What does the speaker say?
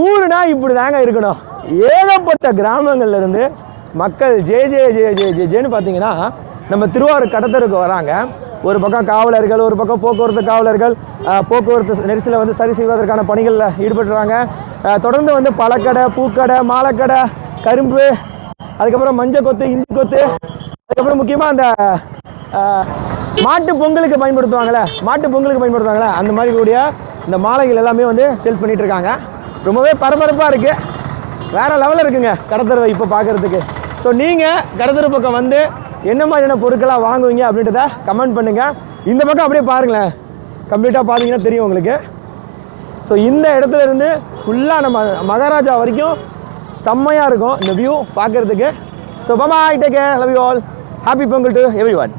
ஊருனா இப்படி தாங்க இருக்கணும். ஏகப்பட்ட கிராமங்கள்ல இருந்து மக்கள் ஜே ஜே ஜே ஜே ஜே ஜேன்னு பார்த்தீங்கன்னா நம்ம திருவாரூர் கடத்தருக்கு வராங்க. ஒரு பக்கம் காவலர்கள், ஒரு பக்கம் போக்குவரத்து காவலர்கள் போக்குவரத்து நெரிசலை வந்து சரி செய்வதற்கான பணிகளில் ஈடுபட்டுறாங்க. தொடர்ந்து வந்து பழக்கடை, பூக்கடை, மாலைக்கடை, கரும்பு, அதுக்கப்புறம் மஞ்சள் கொத்து, இஞ்சி கொத்து, அதுக்கப்புறம் முக்கியமாக அந்த மாட்டு பொங்கலுக்கு பயன்படுத்துவாங்களே அந்த மாதிரி கூடிய இந்த மாலைகள் எல்லாமே வந்து சேல்ஸ் பண்ணிட்டு இருக்காங்க. ரொம்பவே பரபரப்பாக இருக்குது, வேறு லெவலில் இருக்குங்க கடத்தருவை இப்போ பார்க்குறதுக்கு. ஸோ நீங்கள் கடத்தரு பக்கம் வந்து என்ன மாதிரியான பொருட்களாக வாங்குவீங்க அப்படின்றத கமெண்ட் பண்ணுங்கள். இந்த பக்கம் அப்படியே பாருங்களேன், கம்ப்ளீட்டாக பார்த்தீங்கன்னா தெரியும் உங்களுக்கு. ஸோ இந்த இடத்துல இருந்து ஃபுல்லாக நம்ம மகாராஜா வரைக்கும் செம்மையாக இருக்கும் இந்த வியூ பார்க்குறதுக்கு. So bye, take care, love you all, happy Pongal to every one.